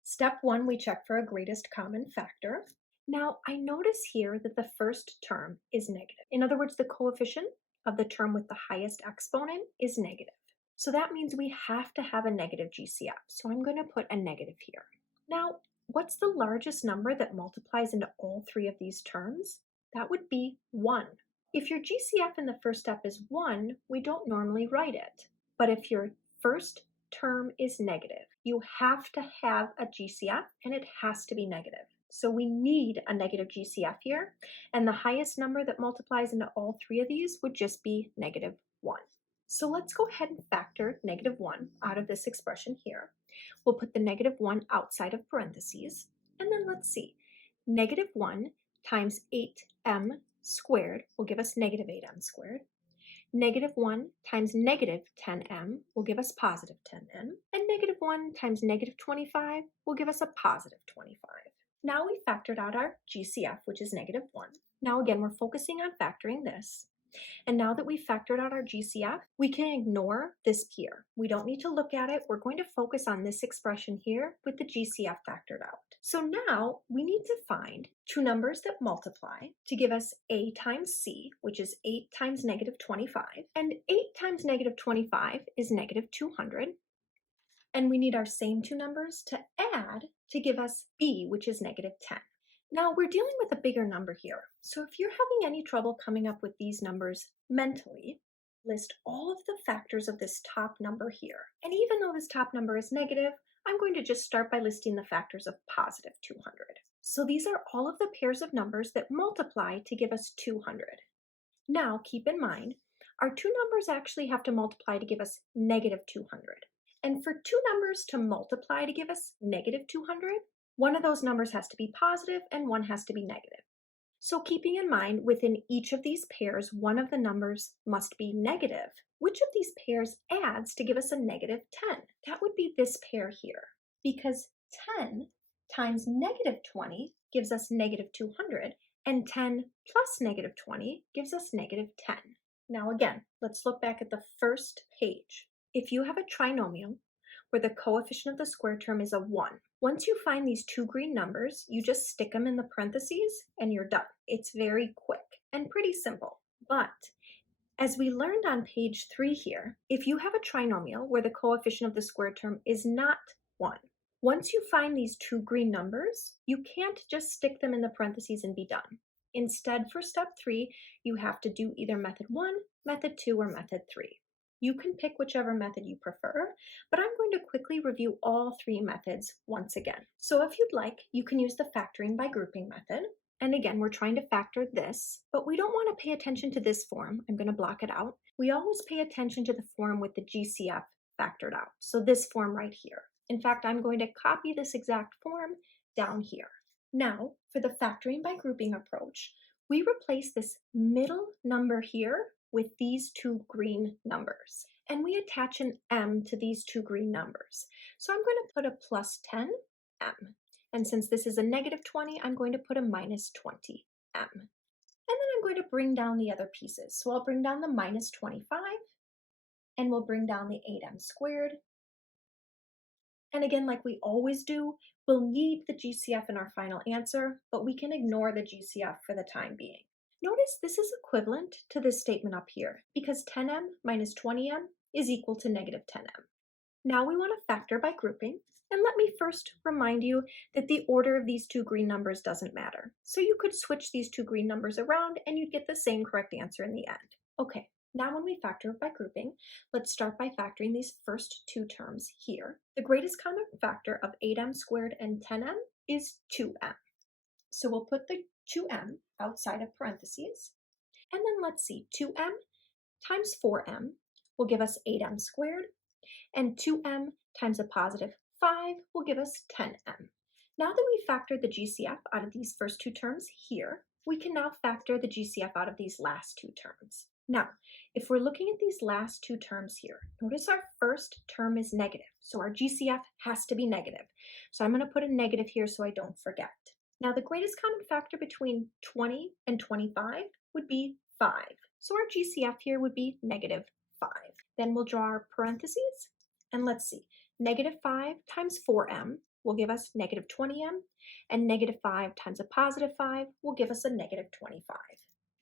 Step 1, we check for a greatest common factor. Now, I notice here that the first term is negative. In other words, the coefficient of the term with the highest exponent is negative. So that means we have to have a negative GCF. So I'm going to put a negative here. Now, what's the largest number that multiplies into all 3 of these terms? That would be 1. If your GCF in the first step is 1, we don't normally write it. But if your first term is negative, you have to have a GCF and it has to be negative. So we need a negative GCF here, and the highest number that multiplies into all 3 of these would just be negative 1. So let's go ahead and factor negative 1 out of this expression here. We'll put the negative 1 outside of parentheses, and then let's see. Negative 1 times 8m squared will give us negative 8m squared. Negative 1 times negative 10m will give us positive 10m, and negative 1 times negative 25 will give us a positive 25. Now we factored out our GCF, which is negative 1. Now again, we're focusing on factoring this. And now that we've factored out our GCF, we can ignore this here. We don't need to look at it. We're going to focus on this expression here with the GCF factored out. So now we need to find 2 numbers that multiply to give us a times c, which is 8 times negative 25, and 8 times negative 25 is negative 200. And we need our same 2 numbers to add to give us b, which is negative 10. Now we're dealing with a bigger number here, so if you're having any trouble coming up with these numbers mentally, list all of the factors of this top number here. And even though this top number is negative, I'm going to just start by listing the factors of positive 200. So these are all of the pairs of numbers that multiply to give us 200. Now keep in mind, our 2 numbers actually have to multiply to give us negative 200. And for 2 numbers to multiply to give us negative 200, one of those numbers has to be positive and one has to be negative. So keeping in mind, within each of these pairs, one of the numbers must be negative. Which of these pairs adds to give us a negative 10? That would be this pair here, because 10 times negative 20 gives us negative 200, and 10 plus negative 20 gives us negative 10. Now again, let's look back at the first page. If you have a trinomial where the coefficient of the square term is a 1, once you find these 2 green numbers, you just stick them in the parentheses and you're done. It's very quick and pretty simple. But as we learned on page 3 here, if you have a trinomial where the coefficient of the square term is not 1, once you find these 2 green numbers, you can't just stick them in the parentheses and be done. Instead, for step 3, you have to do either method 1, method 2, or method 3. You can pick whichever method you prefer, but I'm going to quickly review all 3 methods once again. So if you'd like, you can use the factoring by grouping method. And again, we're trying to factor this, but we don't want to pay attention to this form. I'm going to block it out. We always pay attention to the form with the GCF factored out. So this form right here. In fact, I'm going to copy this exact form down here. Now, for the factoring by grouping approach, we replace this middle number here with these two green numbers. And we attach an m to these two green numbers. So I'm going to put a plus 10m. And since this is a negative 20, I'm going to put a minus 20m. And then I'm going to bring down the other pieces. So I'll bring down the minus 25, and we'll bring down the 8m squared. And again, like we always do, we'll need the GCF in our final answer, but we can ignore the GCF for the time being. Notice this is equivalent to this statement up here, because 10m minus 20m is equal to negative 10m. Now we want to factor by grouping, and let me first remind you that the order of these two green numbers doesn't matter. So you could switch these two green numbers around and you'd get the same correct answer in the end. Okay, now when we factor by grouping, let's start by factoring these first two terms here. The greatest common factor of 8m squared and 10m is 2m. So we'll put the 2m outside of parentheses. And then let's see, 2m times 4m will give us 8m squared, and 2m times a positive 5 will give us 10m. Now that we factored the GCF out of these first two terms here, we can now factor the GCF out of these last two terms. Now, if we're looking at these last two terms here, notice our first term is negative, so our GCF has to be negative. So I'm going to put a negative here so I don't forget. Now, the greatest common factor between 20 and 25 would be 5. So our GCF here would be negative 5. Then we'll draw our parentheses, and let's see. Negative 5 times 4m will give us negative 20m, and negative 5 times a positive 5 will give us a negative 25.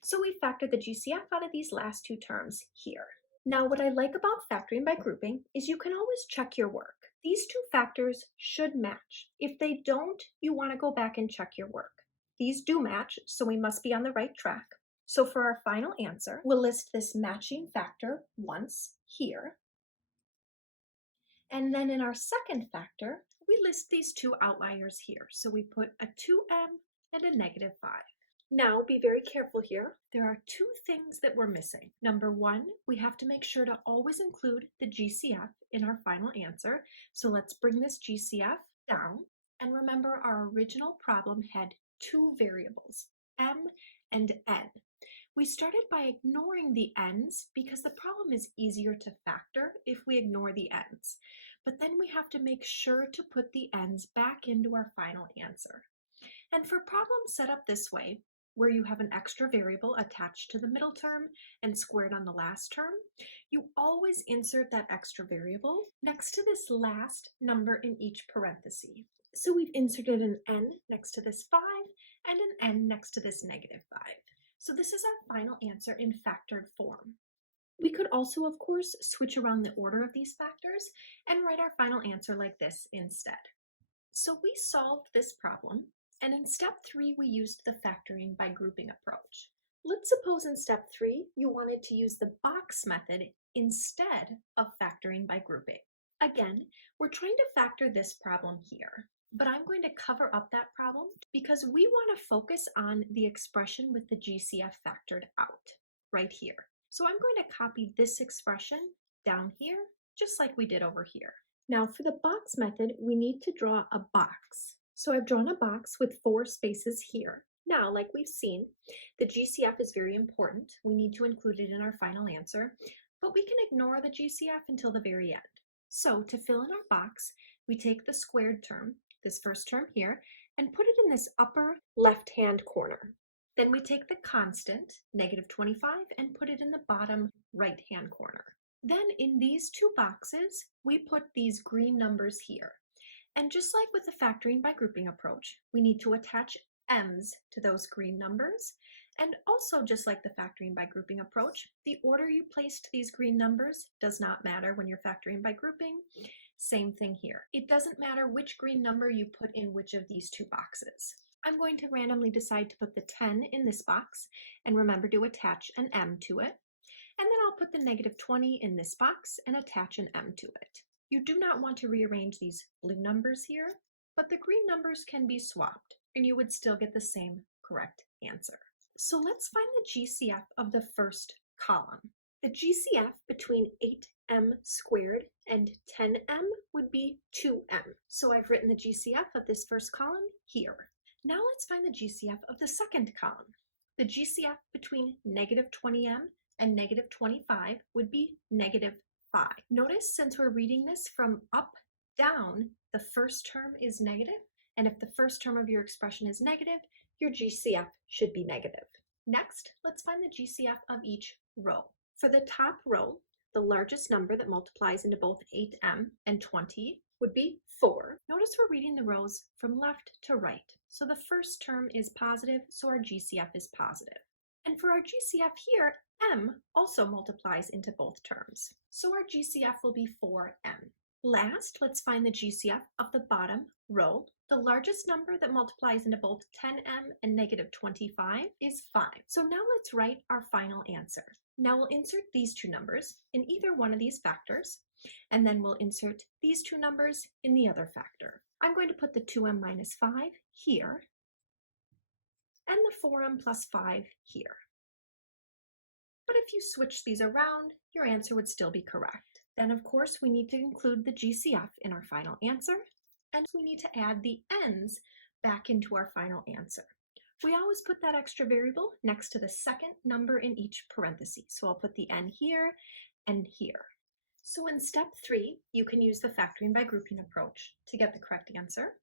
So we factored the GCF out of these last two terms here. Now what I like about factoring by grouping is you can always check your work. These two factors should match. If they don't, you want to go back and check your work. These do match, so we must be on the right track. So for our final answer, we'll list this matching factor once here. And then in our second factor, we list these two outliers here. So we put a 2m and a negative 5. Now be very careful here. There are two things that we're missing. Number one, we have to make sure to always include the GCF in our final answer. So let's bring this GCF down. And remember, our original problem had two variables, m and n. We started by ignoring the n's because the problem is easier to factor if we ignore the n's. But then we have to make sure to put the n's back into our final answer. And for problems set up this way, where you have an extra variable attached to the middle term and squared on the last term, you always insert that extra variable next to this last number in each parenthesis. So we've inserted an n next to this 5 and an n next to this negative 5. So this is our final answer in factored form. We could also, of course, switch around the order of these factors and write our final answer like this instead. So we solved this problem, and in step 3 we used the factoring by grouping approach. Let's suppose in step 3 you wanted to use the box method instead of factoring by grouping. Again, we're trying to factor this problem here, but I'm going to cover up that problem because we want to focus on the expression with the GCF factored out, right here. So I'm going to copy this expression down here, just like we did over here. Now for the box method, we need to draw a box. So I've drawn a box with 4 spaces here. Now, like we've seen, the GCF is very important. We need to include it in our final answer, but we can ignore the GCF until the very end. So to fill in our box, we take the squared term, this first term here, and put it in this upper left-hand corner. Then we take the constant, negative 25, and put it in the bottom right-hand corner. Then in these two boxes, we put these green numbers here. And just like with the factoring by grouping approach, we need to attach m's to those green numbers. And also, just like the factoring by grouping approach, the order you placed these green numbers does not matter when you're factoring by grouping. Same thing here. It doesn't matter which green number you put in which of these two boxes. I'm going to randomly decide to put the 10 in this box, and remember to attach an m to it. And then I'll put the negative 20 in this box and attach an m to it. You do not want to rearrange these blue numbers here, but the green numbers can be swapped, and you would still get the same correct answer. So let's find the GCF of the first column. The GCF between 8m squared and 10m would be 2m. So I've written the GCF of this first column here. Now let's find the GCF of the second column. The GCF between negative 20m and negative 25 would be negative 5. Notice since we're reading this from up down, the first term is negative, and if the first term of your expression is negative, your GCF should be negative. Next, let's find the GCF of each row. For the top row, the largest number that multiplies into both 8m and 20 would be 4. Notice we're reading the rows from left to right. So the first term is positive, so our GCF is positive. And for our GCF here, m also multiplies into both terms. So our GCF will be 4m. Last, let's find the GCF of the bottom row. The largest number that multiplies into both 10m and negative 25 is 5. So now let's write our final answer. Now we'll insert these two numbers in either one of these factors, and then we'll insert these two numbers in the other factor. I'm going to put the 2m minus 5 here, and the 4m plus 5 here. But if you switch these around, your answer would still be correct. Then of course we need to include the GCF in our final answer, and we need to add the n's back into our final answer. We always put that extra variable next to the second number in each parenthesis. So I'll put the n here and here. So in step 3, you can use the factoring by grouping approach to get the correct answer.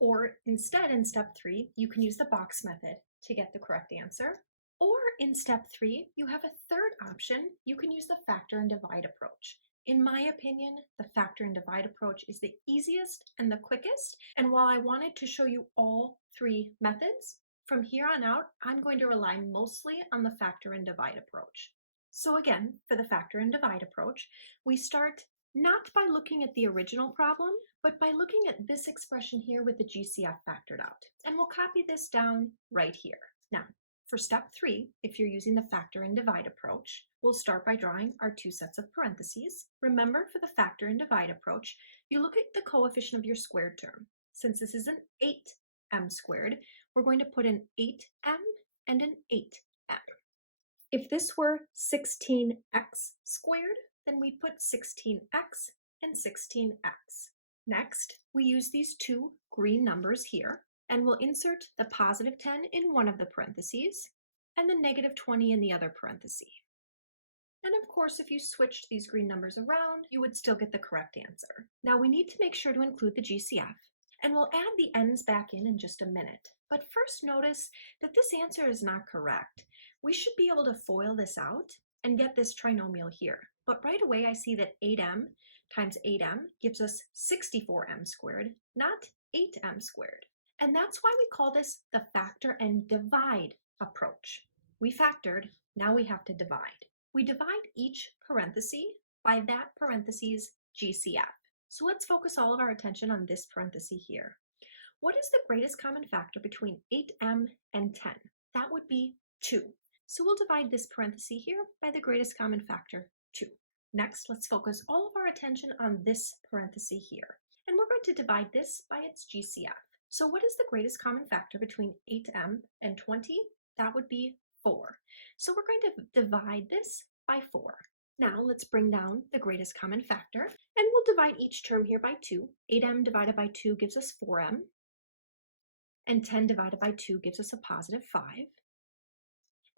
Or instead, in step 3, you can use the box method to get the correct answer. Or in step 3, you have a third option. You can use the factor and divide approach. In my opinion, the factor and divide approach is the easiest and the quickest. And while I wanted to show you all 3 methods, from here on out, I'm going to rely mostly on the factor and divide approach. So again, for the factor and divide approach, we start not by looking at the original problem, but by looking at this expression here with the GCF factored out. And we'll copy this down right here. Now, for step 3, if you're using the factor and divide approach, we'll start by drawing our 2 sets of parentheses. Remember, for the factor and divide approach, you look at the coefficient of your squared term. Since this is an 8m squared, we're going to put an 8m and an 8m. If this were 16x squared, then we put 16x and 16x. Next, we use these 2 green numbers here, and we'll insert the positive 10 in one of the parentheses and the negative 20 in the other parenthesis. And of course, if you switched these green numbers around, you would still get the correct answer. Now we need to make sure to include the GCF, and we'll add the n's back in just a minute. But first notice that this answer is not correct. We should be able to FOIL this out and get this trinomial here. But right away I see that 8m times 8m gives us 64m squared, not 8m squared. And that's why we call this the factor and divide approach. We factored, now we have to divide. We divide each parenthesis by that parenthesis GCF. So let's focus all of our attention on this parenthesis here. What is the greatest common factor between 8m and 10? That would be 2. So we'll divide this parenthesis here by the greatest common factor, 2. Next, let's focus all of our attention on this parenthesis here. And we're going to divide this by its GCF. So what is the greatest common factor between 8m and 20? That would be 4. So we're going to divide this by 4. Now let's bring down the greatest common factor, and we'll divide each term here by 2. 8m divided by 2 gives us 4m, and 10 divided by 2 gives us a positive 5.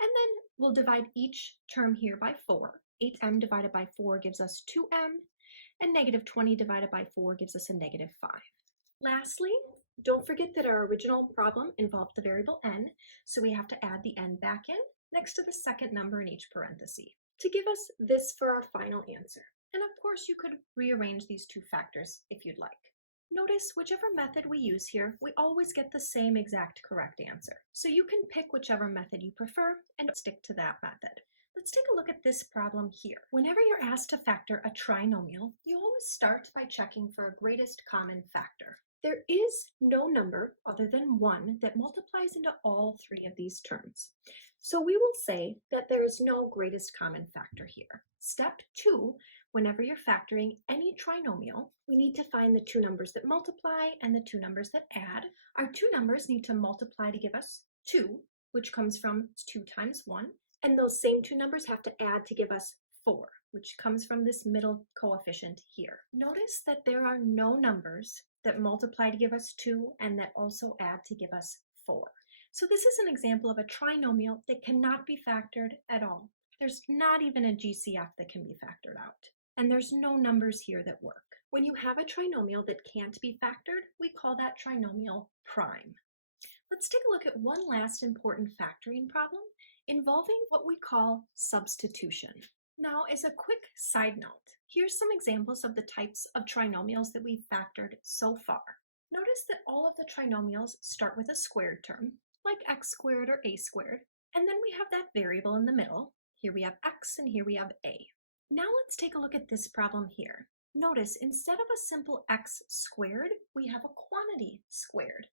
And then we'll divide each term here by 4. 8m divided by 4 gives us 2m, and negative 20 divided by 4 gives us a negative 5. Lastly, don't forget that our original problem involved the variable n, so we have to add the n back in next to the second number in each parenthesis to give us this for our final answer. And of course, you could rearrange these 2 factors if you'd like. Notice whichever method we use here, we always get the same exact correct answer. So you can pick whichever method you prefer and stick to that method. Let's take a look at this problem here. Whenever you're asked to factor a trinomial, you always start by checking for a greatest common factor. There is no number other than 1 that multiplies into all 3 of these terms. So we will say that there is no greatest common factor here. Step 2, whenever you're factoring any trinomial, we need to find the 2 numbers that multiply and the 2 numbers that add. Our 2 numbers need to multiply to give us 2, which comes from 2 times 1. And those same 2 numbers have to add to give us 4, which comes from this middle coefficient here. Notice that there are no numbers that multiply to give us 2 and that also add to give us 4. So this is an example of a trinomial that cannot be factored at all. There's not even a GCF that can be factored out. And there's no numbers here that work. When you have a trinomial that can't be factored, we call that trinomial prime. Let's take a look at one last important factoring problem involving what we call substitution. Now, as a quick side note, here's some examples of the types of trinomials that we've factored so far. Notice that all of the trinomials start with a squared term, like x squared or a squared, and then we have that variable in the middle. Here we have x and here we have a. Now let's take a look at this problem here. Notice instead of a simple x squared, we have a quantity squared.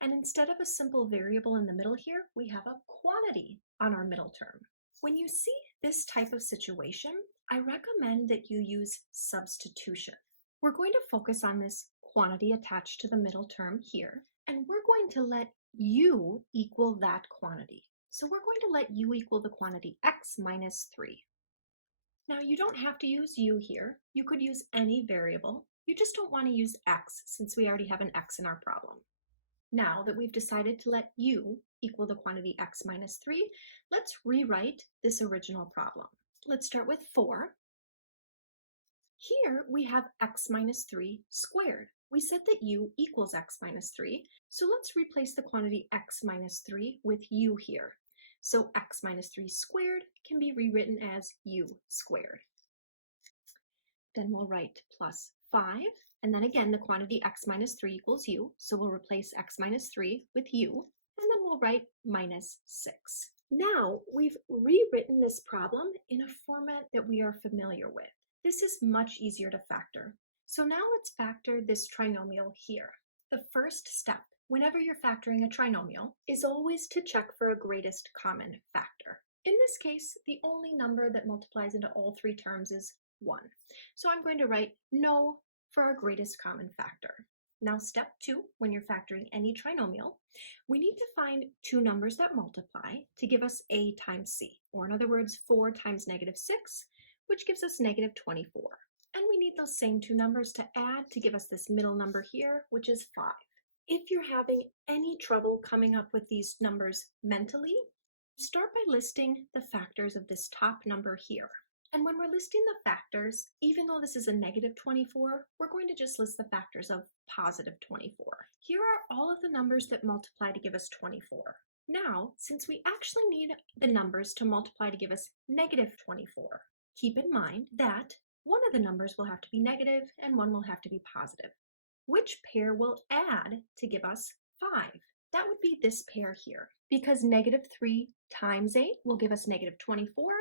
And instead of a simple variable in the middle here, we have a quantity on our middle term. When you see this type of situation, I recommend that you use substitution. We're going to focus on this quantity attached to the middle term here, and we're going to let u equal that quantity. So we're going to let u equal the quantity x minus 3. Now you don't have to use u here. You could use any variable. You just don't want to use x since we already have an x in our problem. Now that we've decided to let u equal the quantity x minus 3, let's rewrite this original problem. Let's start with 4. Here we have x minus 3 squared. We said that u equals x minus 3, so let's replace the quantity x minus 3 with u here. So x minus 3 squared can be rewritten as u squared. Then we'll write plus 5, and then again the quantity x minus 3 equals u, so we'll replace x minus 3 with u, and then we'll write minus 6. Now we've rewritten this problem in a format that we are familiar with. This is much easier to factor. So now let's factor this trinomial here. The first step, whenever you're factoring a trinomial, is always to check for a greatest common factor. In this case, the only number that multiplies into all three terms is 1. So I'm going to write no for our greatest common factor. Now step 2, when you're factoring any trinomial, we need to find two numbers that multiply to give us a times c, or in other words, 4 times negative 6, which gives us negative 24. And we need those same two numbers to add to give us this middle number here, which is 5. If you're having any trouble coming up with these numbers mentally, start by listing the factors of this top number here. And when we're listing the factors, even though this is a negative 24, we're going to just list the factors of positive 24. Here are all of the numbers that multiply to give us 24. Now, since we actually need the numbers to multiply to give us negative 24, keep in mind that one of the numbers will have to be negative and one will have to be positive. Which pair will add to give us 5? That would be this pair here, because negative 3 times 8 will give us negative 24,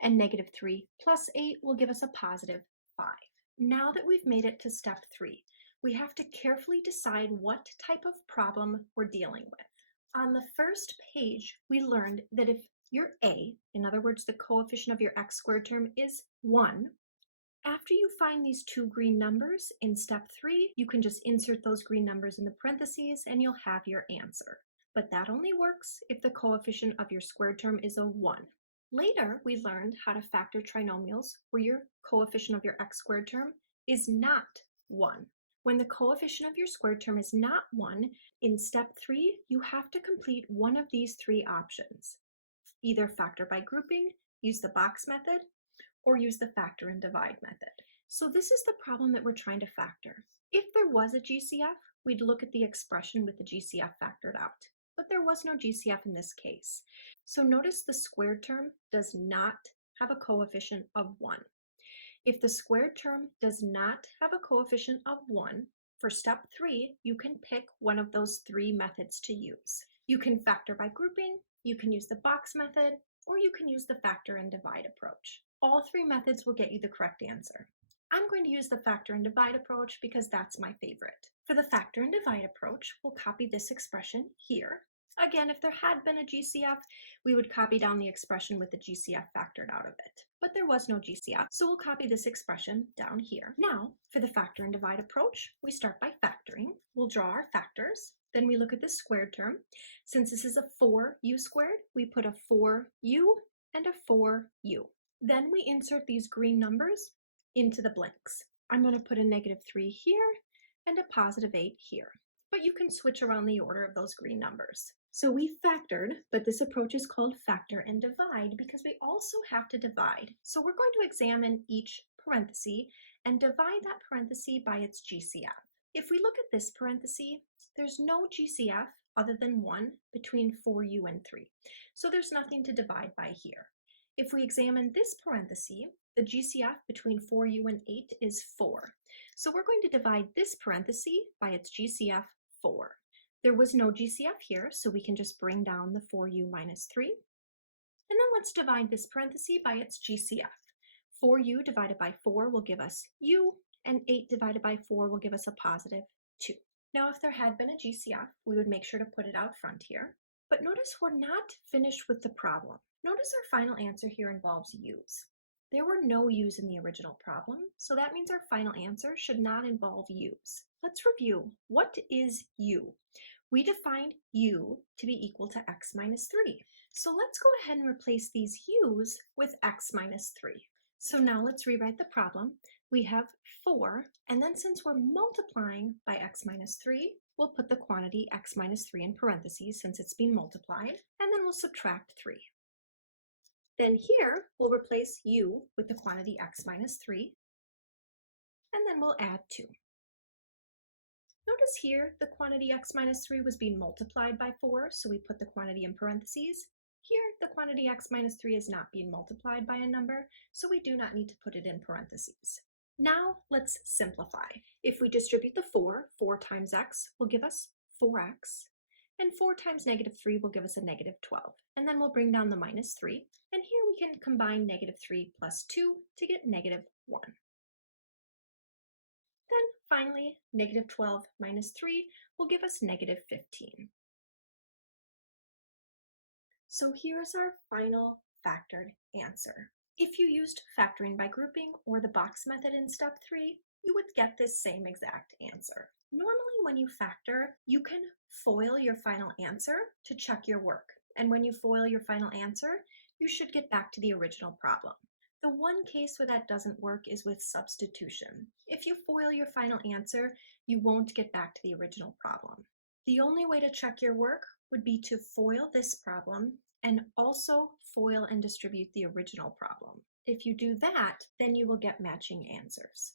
and negative 3 plus 8 will give us a positive 5. Now that we've made it to step 3, we have to carefully decide what type of problem we're dealing with. On the first page, we learned that if your a, in other words, the coefficient of your x squared term, is 1, after you find these two green numbers in step 3, you can just insert those green numbers in the parentheses and you'll have your answer. But that only works if the coefficient of your squared term is a 1. Later, we learned how to factor trinomials where your coefficient of your x squared term is not 1. When the coefficient of your squared term is not 1, in step 3, you have to complete one of these three options. Either factor by grouping, use the box method, or use the factor and divide method. So this is the problem that we're trying to factor. If there was a GCF, we'd look at the expression with the GCF factored out. But there was no GCF in this case. So notice the squared term does not have a coefficient of 1. If the squared term does not have a coefficient of 1, for step 3, you can pick one of those three methods to use. You can factor by grouping, you can use the box method, or you can use the factor and divide approach. All three methods will get you the correct answer. I'm going to use the factor and divide approach because that's my favorite. For the factor and divide approach, we'll copy this expression here. Again, if there had been a GCF, we would copy down the expression with the GCF factored out of it. But there was no GCF, so we'll copy this expression down here. Now, for the factor and divide approach, we start by factoring. We'll draw our factors. Then we look at the squared term. Since this is a 4u squared, we put a 4u and a 4u. Then we insert these green numbers into the blanks. I'm going to put a negative 3 here and a positive 8 here. But you can switch around the order of those green numbers. So we factored, but this approach is called factor and divide because we also have to divide. So we're going to examine each parenthesis and divide that parenthesis by its GCF. If we look at this parenthesis, there's no GCF other than 1 between 4u and 3. So there's nothing to divide by here. If we examine this parenthesis, the GCF between 4u and 8 is 4. So we're going to divide this parenthesis by its GCF 4. There was no GCF here, so we can just bring down the 4u minus 3. And then let's divide this parenthesis by its GCF. 4u divided by 4 will give us u, and 8 divided by 4 will give us a positive 2. Now, if there had been a GCF, we would make sure to put it out front here. But notice we're not finished with the problem. Notice our final answer here involves u's. There were no u's in the original problem, so that means our final answer should not involve u's. Let's review. What is u? We defined u to be equal to x minus 3. So let's go ahead and replace these u's with x minus 3. So now let's rewrite the problem. We have 4, and then since we're multiplying by x minus 3, we'll put the quantity x minus 3 in parentheses since it's being multiplied, and then we'll subtract 3. Then here, we'll replace u with the quantity x minus 3, and then we'll add 2. Notice here, the quantity x minus 3 was being multiplied by 4, so we put the quantity in parentheses. Here, the quantity x minus 3 is not being multiplied by a number, so we do not need to put it in parentheses. Now, let's simplify. If we distribute the 4 times x will give us 4x, and 4 times negative 3 will give us a negative 12. And then we'll bring down the minus 3, and here we can combine negative 3 plus 2 to get negative 1. Finally, negative 12 minus 3 will give us negative 15. So here's our final factored answer. If you used factoring by grouping or the box method in step 3, you would get this same exact answer. Normally when you factor, you can FOIL your final answer to check your work. And when you FOIL your final answer, you should get back to the original problem. The one case where that doesn't work is with substitution. If you FOIL your final answer, you won't get back to the original problem. The only way to check your work would be to FOIL this problem and also FOIL and distribute the original problem. If you do that, then you will get matching answers.